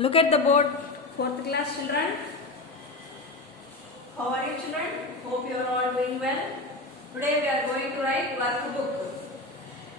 Look at the board, 4th class children. How are you children? Hope you are all doing well. Today we are going to write workbook.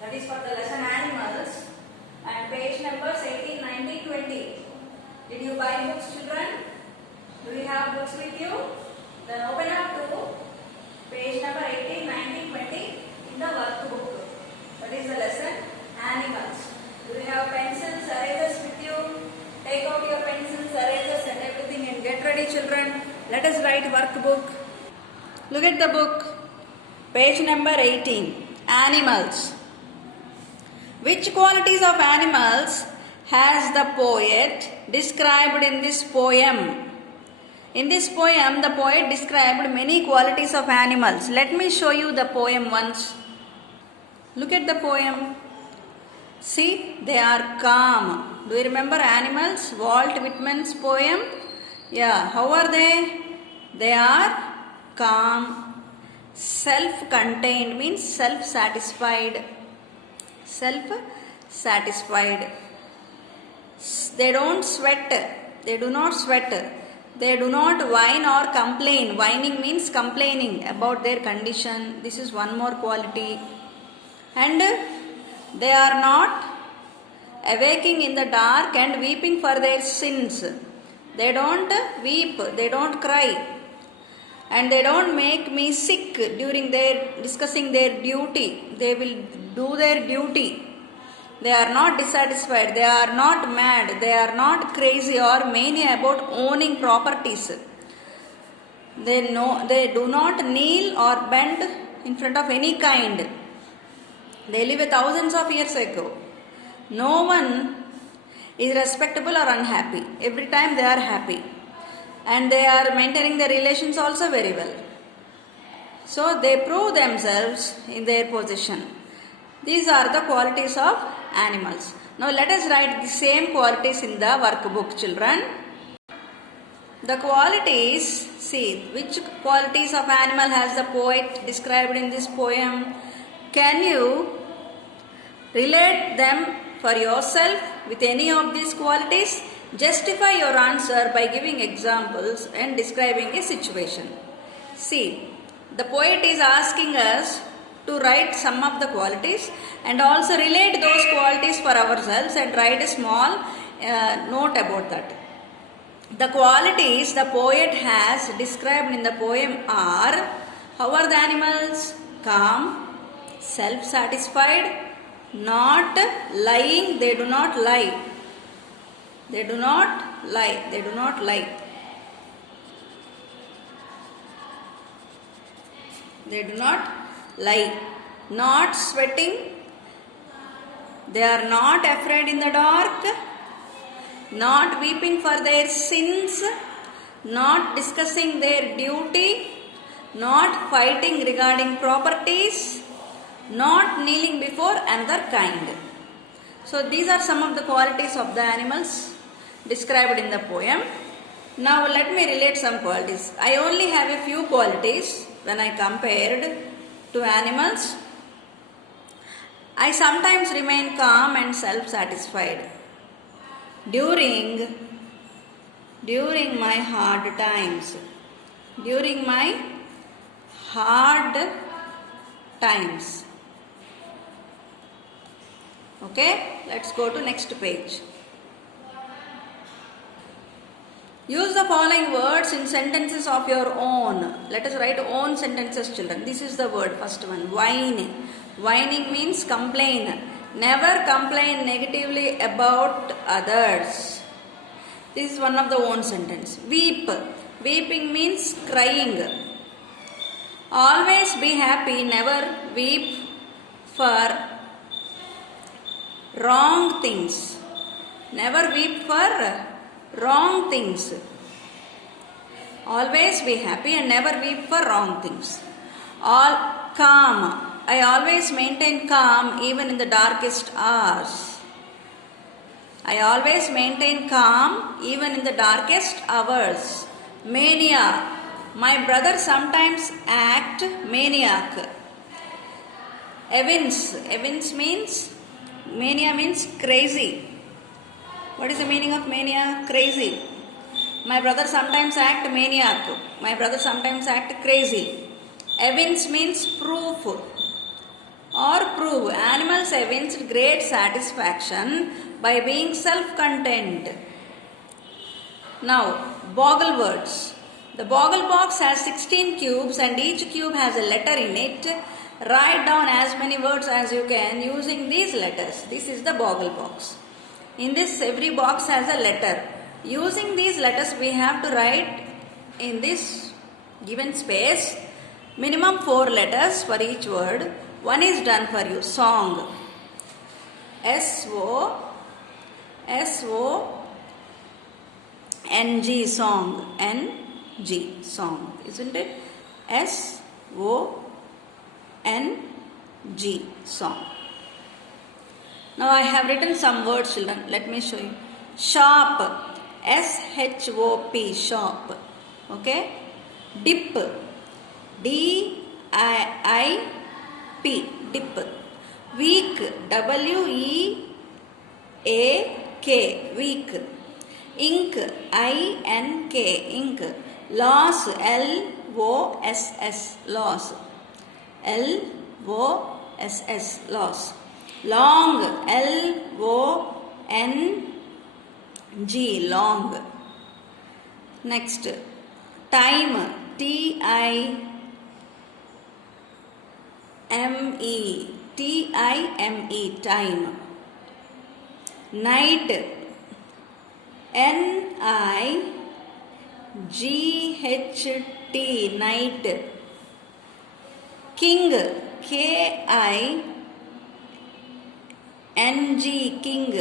That is for the lesson animals and page numbers 18, 19, 20. Did you buy books children? Do you have books with you? Then open up to page number 18, 19, 20 in the workbook. That is the lesson animals. Do you have pencils, erasers with you? Take out your pencils, erasers and everything and get ready children. Let us write workbook. Look at the book. Page number 18. Animals. Which qualities of animals has the poet described in this poem? In this poem, the poet described many qualities of animals. Let me show you the poem once. Look at the poem. See, they are calm. Do you remember animals? Walt Whitman's poem? Yeah, how are they? They are calm. Self-contained means self-satisfied. Self-satisfied. They don't sweat. They do not sweat. They do not whine or complain. Whining means complaining about their condition. This is one more quality. And they are not awaking in the dark and weeping for their sins. They don't weep, they don't cry. And they don't make me sick during their discussing their duty. They will do their duty. They are not dissatisfied, they are not mad, they are not crazy or mania about owning properties. They do not kneel or bend in front of any kind. They live thousands of years ago. No one is respectable or unhappy. Every time they are happy. And they are maintaining their relations also very well. So they prove themselves in their position. These are the qualities of animals. Now let us write the same qualities in the workbook children. The qualities, see which qualities of animal has the poet described in this poem. Can you relate them for yourself with any of these qualities? Justify your answer by giving examples and describing a situation. See, the poet is asking us to write some of the qualities and also relate those qualities for ourselves and write a small note about that. The qualities the poet has described in the poem are, how are the animals? Calm, self-satisfied, not lying, they do not lie. They do not lie. They do not lie. They do not lie. Not sweating. They are not afraid in the dark. Not weeping for their sins. Not discussing their duty. Not fighting regarding properties. Not kneeling before another kind. So these are some of the qualities of the animals described in the poem. Now let me relate some qualities. I only have a few qualities when I compared to animals. I sometimes remain calm and self-satisfied during my hard times. During my hard times. Okay, let's go to next page. Use the following words in sentences of your own. Let us write own sentences children. This is the word, first one, whine. Whining means complain. Never complain negatively about others. This is one of the own sentence. Weep. Weeping means crying. Always be happy. Never weep for wrong things. Never weep for wrong things. Always be happy and never weep for wrong things. All calm. I always maintain calm even in the darkest hours. I always maintain calm even in the darkest hours. Mania. My brother sometimes act maniac. Evince. Evince means, mania means crazy. What is the meaning of mania? Crazy. My brother sometimes act maniac. My brother sometimes act crazy. Evince means proof or prove. Animals evince great satisfaction by being self-content. Now, boggle words. The boggle box has 16 cubes and each cube has a letter in it. Write down as many words as you can using these letters. This is the boggle box. In this, every box has a letter. Using these letters, we have to write in this given space minimum 4 letters for each word. One is done for you. Song. S-O-N-G, song. N-G, song. Isn't it? S-O-N-G, song. Now I have written some words, children. Let me show you. Shop. S-H-O-P, shop. Okay. Dip. D-I-I-P, dip. Weak. W-E-A-K, weak. Ink. I-N-K, ink. Loss. L-O-S-S, loss. L-O-S-S, loss. Long. L-O-N-G, long. Next. Time. T-I-M-E, T-I-M-E, time. Night. N-I-G-H-T, night. King. K-I-N-G, king.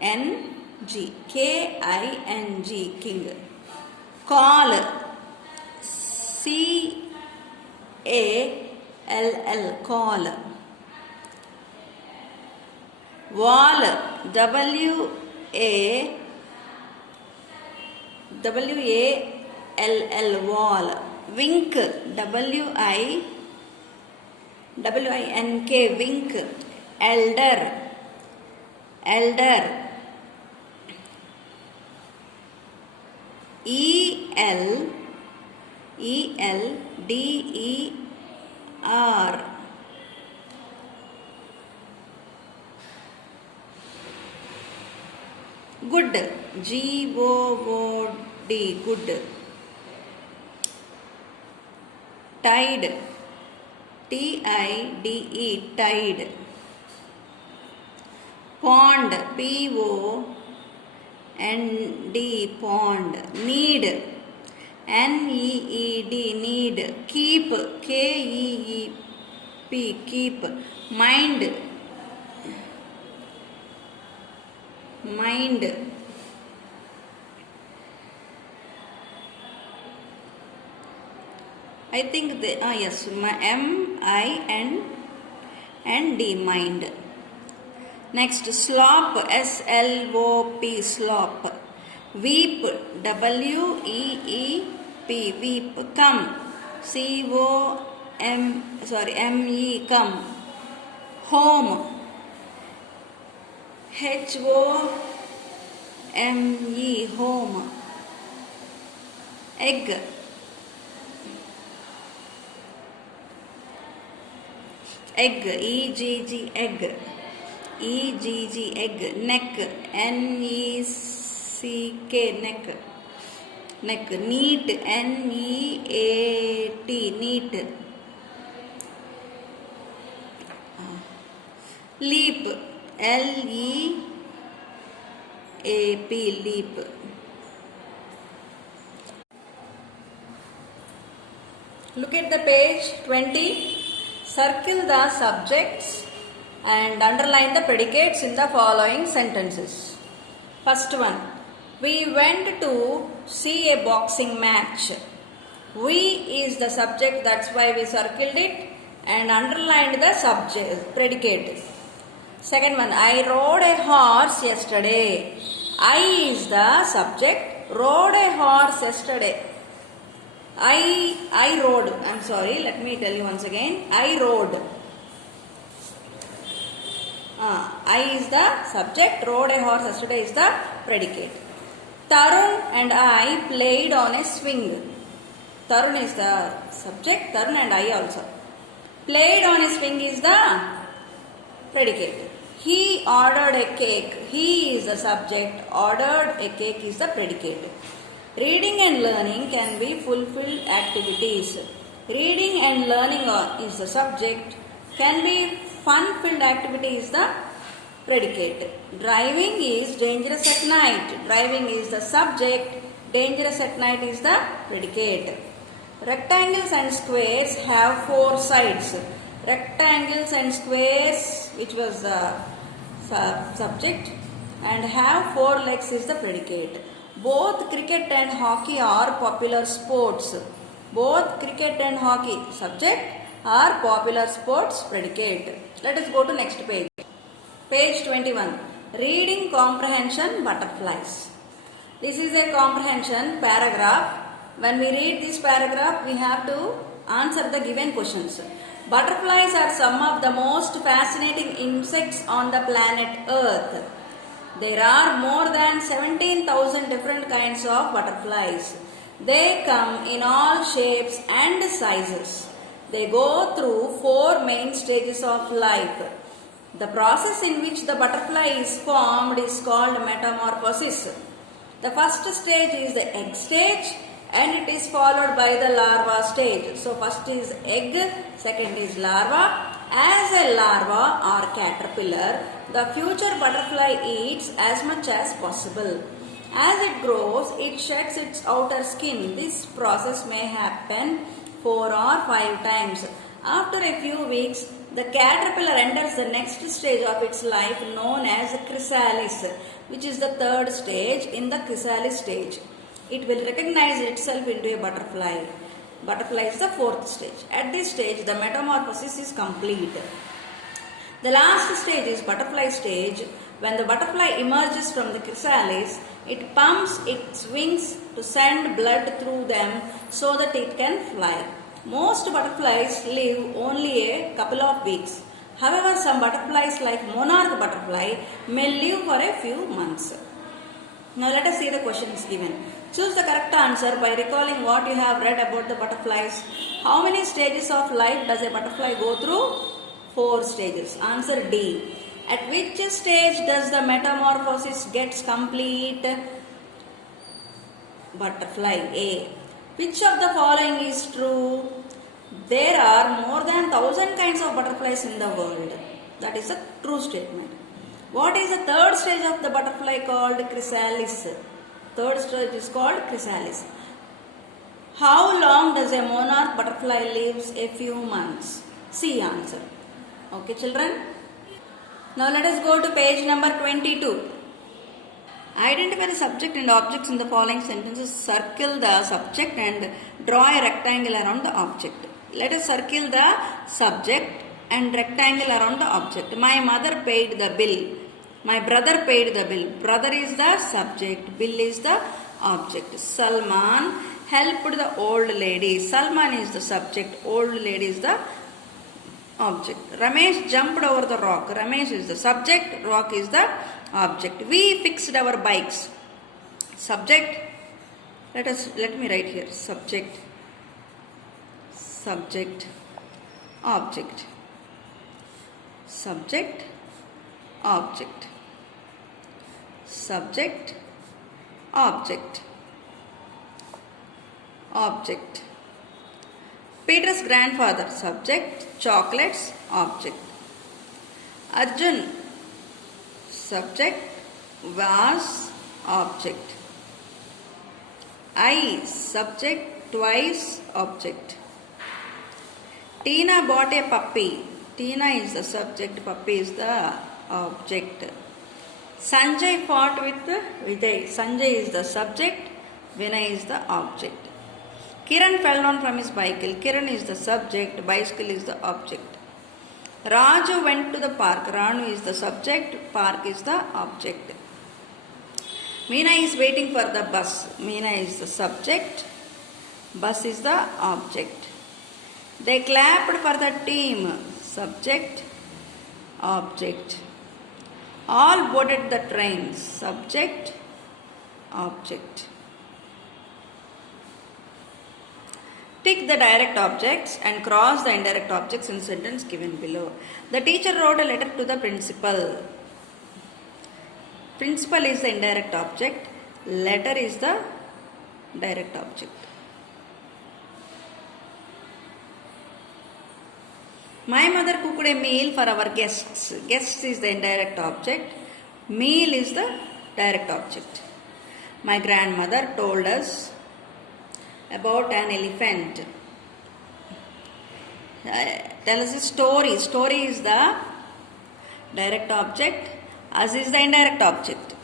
N-G, K-I-N-G, king. Call. C-A-L-L, call. Wall. W-A-L-L, wall. Wink. W-I-N-K, wink. Elder. E-L-D-E-R. Good. G-O-O-D, good. Tide. T-I-D-E, tide. Pond. P-O-N-D, pond. Need. N-E-E-D, need. Keep. K-E-E-P, keep. Mind. I think yes, M-I-N-D, mind. Next, slop. S-L-O-P, slop. Weep. W-E-E-P, weep. Come. M-E, come. Home. H-O-M-E, home. Egg. E-G-G, egg. E-G-G, egg. Neck. N-E-C-K, neck. Neat. N-E-A-T, neat. Leap. L-E-A-P, leap. Look at the page 20. Circle the subjects and underline the predicates in the following sentences. First one. We went to see a boxing match. We is the subject, that's why we circled it and underlined the subject, predicate. Second one. I rode a horse yesterday. I is the subject. Rode a horse yesterday. I rode. I'm sorry. Let me tell you once again. I rode. I is the subject. Rode a horse yesterday is the predicate. Tarun and I played on a swing. Tarun is the subject, Tarun and I also. Played on a swing is the predicate. He ordered a cake. He is the subject. Ordered a cake is the predicate. Reading and learning can be fulfilled activities. Reading and learning is the subject. Can be fun-filled activity is the predicate. Driving is dangerous at night. Driving is the subject. Dangerous at night is the predicate. Rectangles and squares have four sides. Rectangles and squares, which was the subject, and have four legs is the predicate. Both cricket and hockey are popular sports. Both cricket and hockey, subject, are popular sports, predicate. Let us go to next page. Page 21. Reading comprehension butterflies. This is a comprehension paragraph. When we read this paragraph, we have to answer the given questions. Butterflies are some of the most fascinating insects on the planet Earth. There are more than 17,000 different kinds of butterflies. They come in all shapes and sizes. They go through four main stages of life. The process in which the butterfly is formed is called metamorphosis. The first stage is the egg stage, and it is followed by the larva stage. So first is egg, second is larva. As a larva or caterpillar, the future butterfly eats as much as possible. As it grows, it sheds its outer skin. This process may happen 4 or 5 times. After a few weeks, the caterpillar enters the next stage of its life known as chrysalis, which is the third stage in the chrysalis stage. It will recognize itself into a butterfly. Butterfly is the fourth stage. At this stage, the metamorphosis is complete. The last stage is butterfly stage. When the butterfly emerges from the chrysalis, it pumps its wings to send blood through them so that it can fly. Most butterflies live only a couple of weeks. However, some butterflies like monarch butterfly may live for a few months. Now let us see the questions given. Choose the correct answer by recalling what you have read about the butterflies. How many stages of life does a butterfly go through? 4 stages. Answer D. At which stage does the metamorphosis gets complete? Butterfly A. Which of the following is true? There are more than 1,000 kinds of butterflies in the world. That is a true statement. What is the third stage of the butterfly called? Chrysalis. Third stage is called chrysalis. How long does a monarch butterfly lives? A few months. C answer. Okay children. Now let us go to page number 22. Identify the subject and objects in the following sentences. Circle the subject and draw a rectangle around the object. Let us circle the subject and rectangle around the object. My mother paid the bill. My brother paid the bill. Brother is the subject. Bill is the object. Salman helped the old lady. Salman is the subject. Old lady is the object. Ramesh jumped over the rock. Ramesh is the subject. Rock is the object. We fixed our bikes. Subject. Let me write here. Subject. Subject. Object. Subject. Object. Subject. Object. Object. Peter's grandfather. Subject. Chocolates. Object. Arjun. Subject. Was. Object. I. Subject. Twice. Object. Tina bought a puppy. Tina is the subject. Puppy is the object. Sanjay fought with Vijay. Sanjay is the subject. Vinay is the object. Kiran fell down from his bicycle. Kiran is the subject. Bicycle is the object. Raju went to the park. Ranu is the subject. Park is the object. Meena is waiting for the bus. Meena is the subject. Bus is the object. They clapped for the team. Subject. Object. All boarded the train. Subject. object. Tick the direct objects and cross the indirect objects in sentence given below. The teacher wrote a letter to the principal. Principal is the indirect object. Letter is the direct object. My mother cooked a meal for our guests. Guests is the indirect object. Meal is the direct object. My grandmother told us about an elephant. Tell us a story. Story is the direct object. Us is the indirect object.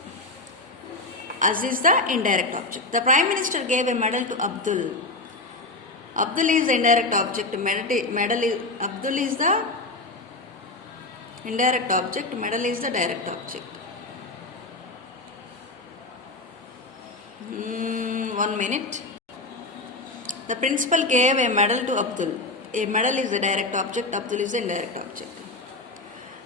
Us is the indirect object. The Prime Minister gave a medal to Abdul. Abdul is the indirect object. Abdul is the indirect object. Medal is the direct object. 1 minute. The principal gave a medal to Abdul. A medal is the direct object. Abdul is the indirect object.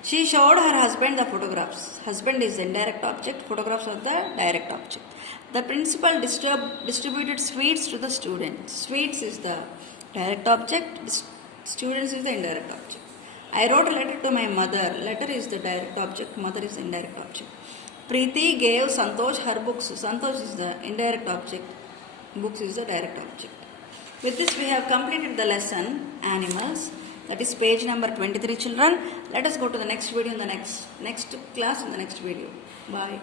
She showed her husband the photographs. Husband is the indirect object. Photographs are the direct object. The principal distributed sweets to the students. Sweets is the direct object. Students is the indirect object. I wrote a letter to my mother. Letter is the direct object. Mother is the indirect object. Preeti gave Santosh her books. Santosh is the indirect object. Books is the direct object. With this we have completed the lesson animals. That is page number 23, children. Let us go to the next video in the next class in the next video. Bye.